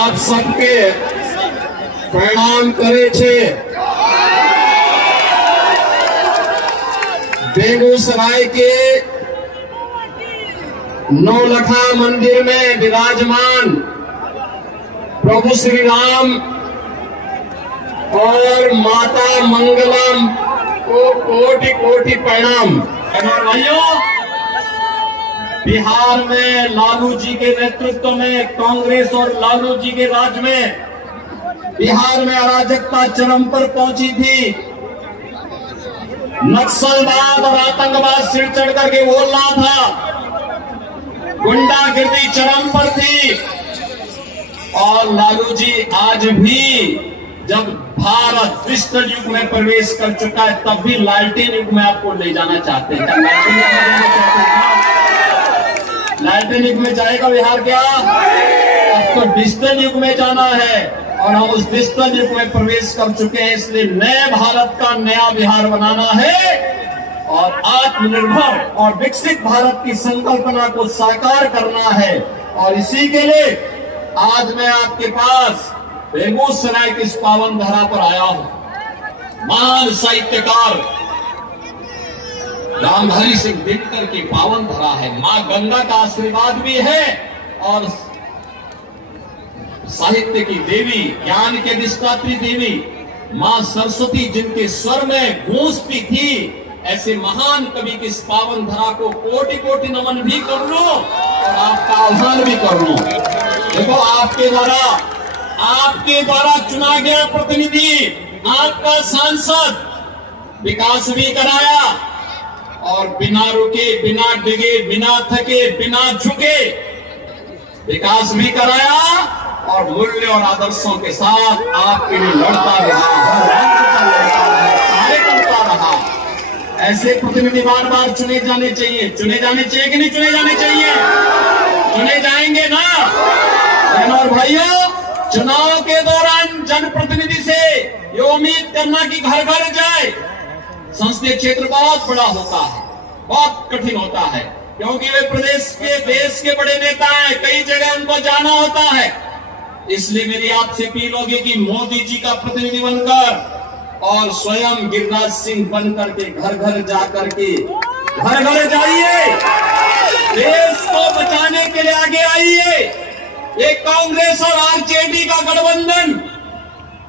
आप सबके प्रणाम करे छे। बेगूसराय के नौलखा मंदिर में विराजमान प्रभु श्री राम और माता मंगलम को कोटि कोटि प्रणाम। भाइयों, बिहार में लालू जी के नेतृत्व में कांग्रेस और लालू जी के राज में बिहार में अराजकता चरम पर पहुंची थी। नक्सलवाद और आतंकवाद सिर चढ़ करके बोल रहा था, गुंडागिर्दी चरम पर थी। और लालू जी आज भी जब भारत डिजिटल युग में प्रवेश कर चुका है, तब भी लालटेन युग में आपको ले जाना चाहते हैं। लालटेन युग में जाएगा बिहार क्या? अब तो डिजिटल युग में जाना है और हम उस डिजिटल युग में प्रवेश कर चुके हैं। इसलिए नए भारत का नया बिहार बनाना है और आत्मनिर्भर और विकसित भारत की संकल्पना को साकार करना है। और इसी के लिए आज मैं आपके पास बेगूसराय की इस पावन धरा पर आया हूं। महान साहित्यकार रामधारी सिंह दिनकर की पावन धरा है। मां गंगा का आशीर्वाद भी है और साहित्य की देवी, ज्ञान के अधिष्ठात्री देवी मां सरस्वती, जिनके स्वर में गूंजती थी, ऐसे महान कवि की इस पावन धरा को कोटि कोटि नमन भी कर लो और आपका आह्वान भी कर लो। देखो, आपके द्वारा चुना गया प्रतिनिधि, आपका सांसद विकास भी कराया और बिना रुके, बिना डिगे, बिना थके, बिना झुके विकास भी कराया और मूल्य और आदर्शों के साथ आपके लिए लड़ता रहा, कार्य करता रहा। ऐसे प्रतिनिधि बार बार चुने जाने चाहिए। चुने जाने चाहिए कि नहीं चुने जाने चाहिए? चुने जाएंगे ना बहनों और भाइयों। चुनाव के दौरान जनप्रतिनिधि से ये उम्मीद करना कि घर घर जाए, संसदीय क्षेत्र बहुत बड़ा होता है, बहुत कठिन होता है, क्योंकि वे प्रदेश के, देश के बड़े नेता हैं, कई जगह उनको जाना होता है। इसलिए मेरी आपसे अपील होगी कि मोदी जी का प्रतिनिधि बनकर और स्वयं गिरिराज सिंह बनकर के घर घर जाकर के घर घर जाइए, देश को बचाने के लिए आगे आइए। एक कांग्रेस और आरजेडी का गठबंधन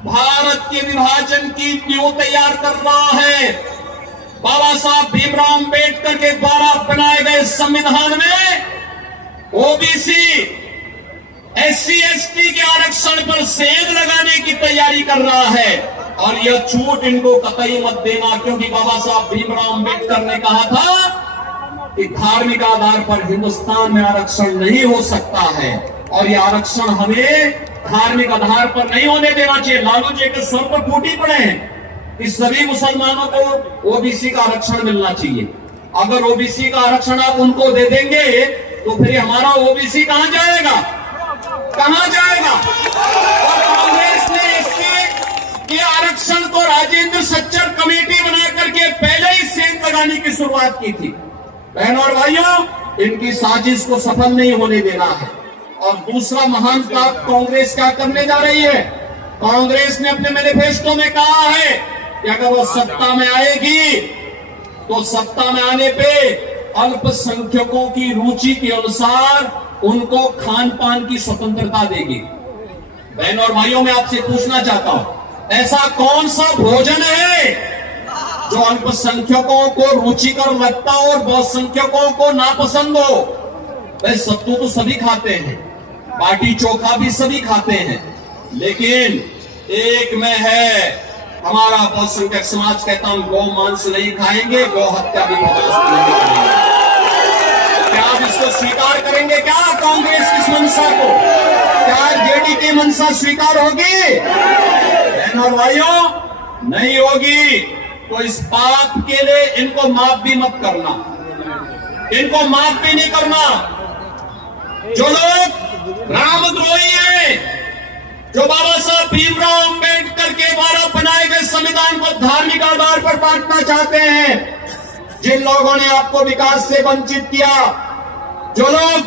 भारत के विभाजन की नींव तैयार कर रहा है। बाबा साहब भीमराव अंबेडकर के द्वारा बनाए गए संविधान में ओबीसी, एससी, एसटी के आरक्षण पर सेंध लगाने की तैयारी कर रहा है और यह छूट इनको कतई मत देना, क्योंकि बाबा साहब भीमराव अंबेडकर ने कहा था कि धार्मिक आधार पर हिंदुस्तान में आरक्षण नहीं हो सकता है और यह आरक्षण हमें धार्मिक आधार पर नहीं होने देना चाहिए। लालू जी के सर पर फूटी पड़े हैं कि सभी मुसलमानों को ओबीसी का आरक्षण मिलना चाहिए। अगर ओबीसी का आरक्षण आप उनको दे देंगे तो फिर हमारा ओबीसी कहां जाएगा, कहां जाएगा? और कांग्रेस ने इसके आरक्षण को राजेंद्र सच्चर कमेटी बना करके पहले ही सेंध लगाने की शुरुआत की थी। बहनों और भाइयों, इनकी साजिश को सफल नहीं होने देना है। और दूसरा महान काम कांग्रेस क्या करने जा रही है? कांग्रेस ने अपने मैनिफेस्टो में कहा है कि अगर वो सत्ता में आएगी तो सत्ता में आने पे अल्पसंख्यकों की रुचि के अनुसार उनको खान पान की स्वतंत्रता देगी। बहनों और भाइयों, मैं आपसे पूछना चाहता हूं, ऐसा कौन सा भोजन है जो अल्पसंख्यकों को रुचिकर लगता हो और बहुसंख्यकों को नापसंद हो? वह सत्तू तो सभी खाते हैं, बाटी चोखा भी सभी खाते हैं, लेकिन एक में है हमारा बहुसंख्यक समाज कहता हम गौ मांस नहीं खाएंगे, गौ हत्या भी बर्दाश्त नहीं करेंगे। क्या आप इसको स्वीकार करेंगे? क्या कांग्रेस की मंशा को, क्या जेडी की मंशा स्वीकार होगी? बहनों और भाइयों, नहीं होगी। तो इस पाप के लिए इनको माफ भी मत करना, इनको माफ भी नहीं करना। जो लोग रामद्रोही हैं, जो बाबा साहब भीमराव अंबेडकर के द्वारा बनाए गए संविधान को धार्मिक आधार पर बांटना चाहते हैं, जिन लोगों ने आपको विकास से वंचित किया, जो लोग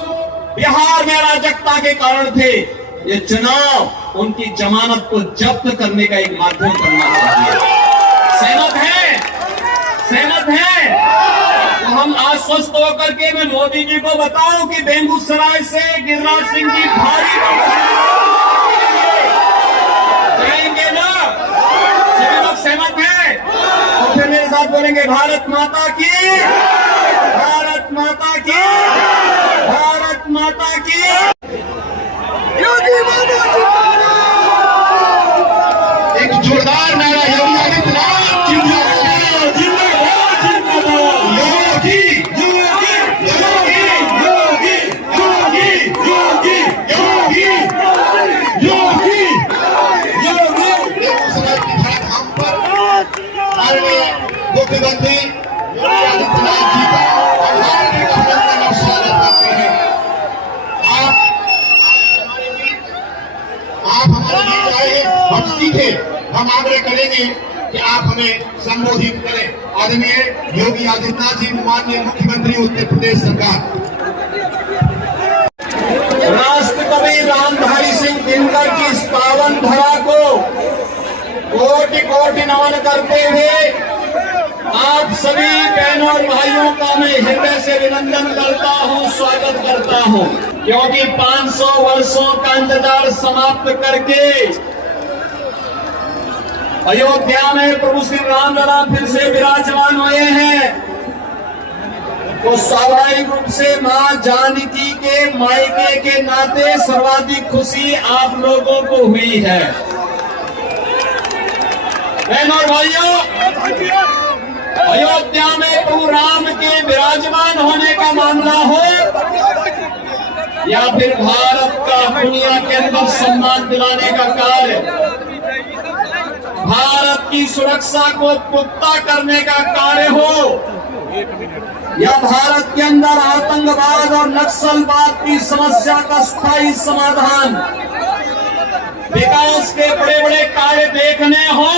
बिहार में अराजकता के कारण थे, ये चुनाव उनकी जमानत को जब्त करने का एक माध्यम बनना चाहिए। सहमत है? सहमत है? तो हम आश्वस्त होकर के मैं मोदी जी को बताऊं कि बेगूसराय से गिरिराज सिंह जी भारी जाएंगे ना? सभी लोग सहमत हैं? तो फिर मेरे साथ बोलेंगे भारत माता की, भारत माता की, भारत माता की। एक जोरदार नारा योगी आदित्यनाथ जिंदाबाद, जिंदाबाद, योगी योगी योगी योगी योगी योगी योगी योगी योगी। बेगूसराय की धाम पर माननीय मुख्यमंत्री योगी आदित्यनाथ जी का हार्दिक अभिनंदन और स्वागत करते हैं। आप हमारे बीच आए, हम सीखे, हम आग्रह करेंगे कि आप हमें संबोधित करें। आदरणीय योगी आदित्यनाथ जी, माननीय मुख्यमंत्री उत्तर प्रदेश सरकार। राष्ट्रकवि रामधारी सिंह दिनकर की इस पावन धरा को कोटि कोटि नमन करते हुए आप सभी बहनों और भाइयों का मैं हृदय से अभिनंदन करता हूं, स्वागत करता हूं, क्योंकि 500 वर्षों का इंतजार समाप्त करके अयोध्या में प्रभु श्री रामलला फिर से विराजमान हुए हैं। तो स्वाभाविक रूप से मां जानकी के मायके के नाते सर्वाधिक खुशी आप लोगों को हुई है। बहनों और भाइयों, अयोध्या में प्रभु राम के विराजमान होने का मामला हो या फिर भारत का दुनिया के अंदर सम्मान दिलाने का कार्य, भारत की सुरक्षा को पुख्ता करने का कार्य हो, या भारत के अंदर आतंकवाद और नक्सलवाद की समस्या का स्थायी समाधान, विकास के बड़े बड़े कार्य देखने हो,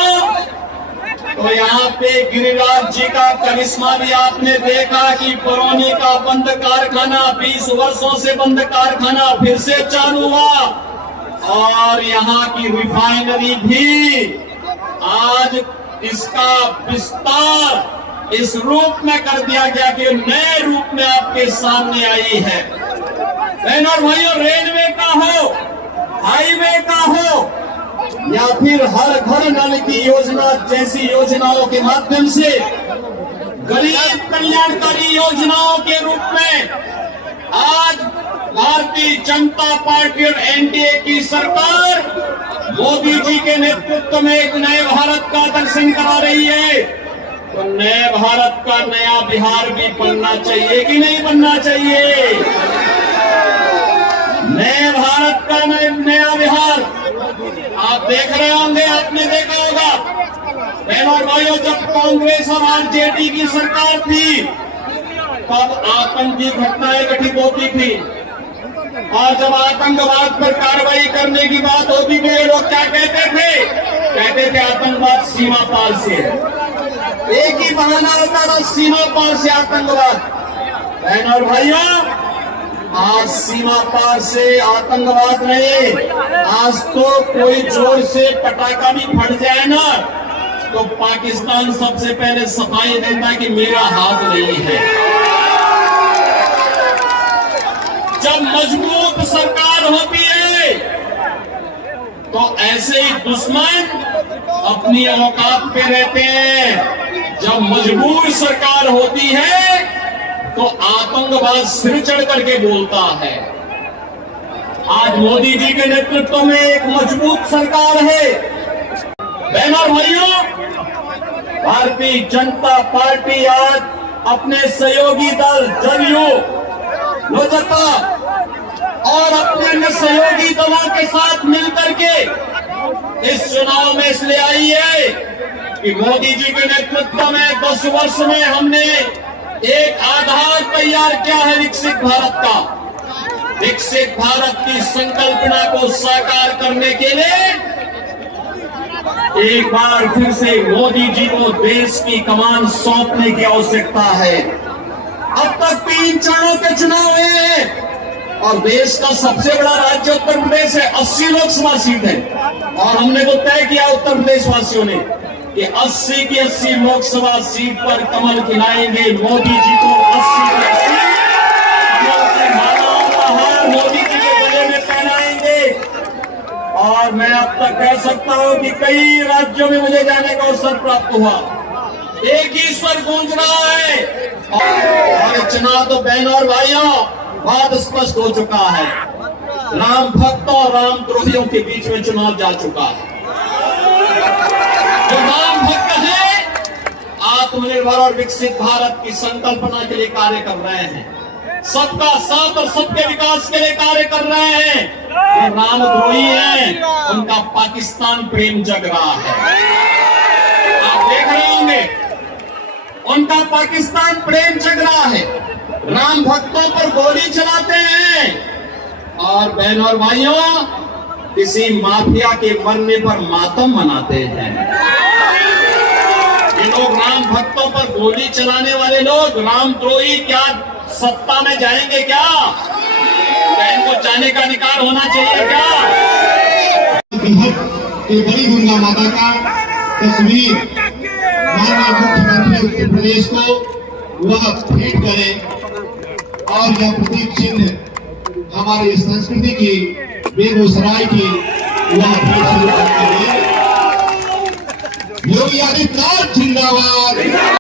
तो यहाँ पे गिरिराज जी का करिश्मा भी आपने देखा कि बरौनी का बंद कारखाना 20 वर्षों से बंद कारखाना फिर से चालू हुआ, और यहाँ की रिफाइनरी भी आज इसका विस्तार इस रूप में कर दिया गया कि नए रूप में आपके सामने आई है। बहनों और भाइयों, रेलवे का हो, हाईवे का हो, या फिर हर घर नल की योजना जैसी योजनाओं के माध्यम से गरीब कल्याणकारी योजनाओं के रूप में आज भारतीय जनता पार्टी और एनडीए की सरकार मोदी जी के नेतृत्व में एक नए भारत का दर्शन करा रही है। तो नए भारत का नया बिहार भी बनना चाहिए कि नहीं बनना चाहिए? नए भारत का नया बिहार आप देख रहे होंगे, आपने देखा होगा बहनों और भाइयों, जब कांग्रेस और आरजेडी की सरकार थी तब आतंकी घटनाएं घटित होती थी, और जब आतंकवाद पर कार्रवाई करने की बात होती थी, लोग क्या कहते थे? कहते थे आतंकवाद सीमा पार से है। एक ही बहाना होता था, सीमा पार से आतंकवाद। बहनों और भाइयों, आज सीमा पार से आतंकवाद नहीं, आज तो कोई जोर से पटाखा भी फट जाए ना तो पाकिस्तान सबसे पहले सफाई देता है कि मेरा हाथ नहीं है। जब मजबूत सरकार होती है तो ऐसे ही दुश्मन अपनी औकात पे रहते हैं। जब मजबूत सरकार होती है तो आतंकवाद सिर चढ़ करके बोलता है। आज मोदी जी के नेतृत्व में एक मजबूत सरकार है। बहनों और भाइयों, भारतीय जनता पार्टी आज अपने सहयोगी दल जदयू, लोजपा और अपने अन्य सहयोगी दलों के साथ मिलकर के इस चुनाव में इसलिए आई है कि मोदी जी के नेतृत्व में 10 वर्ष में हमने एक आधार तैयार किया है विकसित भारत का। विकसित भारत की संकल्पना को साकार करने के लिए एक बार फिर से मोदी जी को देश की कमान सौंपने की आवश्यकता है। अब तक 3 चरणों के चुनाव हुए हैं। और देश का सबसे बड़ा राज्य उत्तर प्रदेश है, 80 लोकसभा सीट है। और हमने तो तय किया उत्तर प्रदेश वासियों ने कि 80 की 80 लोकसभा सीट पर कमल खिलाएंगे मोदी जी को। 80 की 80 कमल की मालाओं का हार मोदी जी के गले में पहनाएंगे। और मैं अब तक कह सकता हूं कि कई राज्यों में मुझे जाने का अवसर प्राप्त हुआ, एक ही स्वर गूंज रहा है। और चुनाव तो बहनों और भाइयों बात स्पष्ट हो चुका है, राम भक्तों और राम द्रोहियों के बीच में चुनाव जा चुका है। जो राम भक्त है आत्मनिर्भर और विकसित भारत की संकल्पना के लिए कार्य कर रहे हैं, सबका साथ और सबके विकास के लिए कार्य कर रहे हैं। जो राम द्रोही है उनका पाकिस्तान प्रेम जग रहा है, आप देख रहे होंगे, उनका पाकिस्तान प्रेम जग रहा है। राम भक्तों पर गोली चलाते हैं और बहनों और भाइयों किसी माफिया के मरने पर मातम मनाते हैं। ये लोग राम भक्तों पर गोली चलाने वाले लोग रामद्रोही क्या सत्ता में जाएंगे क्या? क्या इनको जाने का अधिकार होना चाहिए क्या? कि बड़ी दुर्गा माता का तस्वीर माननीय मुख्यमंत्री उत्तर प्रदेश को वह भेंट करें और यह प्रतीक चिन्ह हमारी संस्कृति की, बेगूसराय की वह भेंट शुरू करें। योगी आदित्यनाथ जिंदाबाद।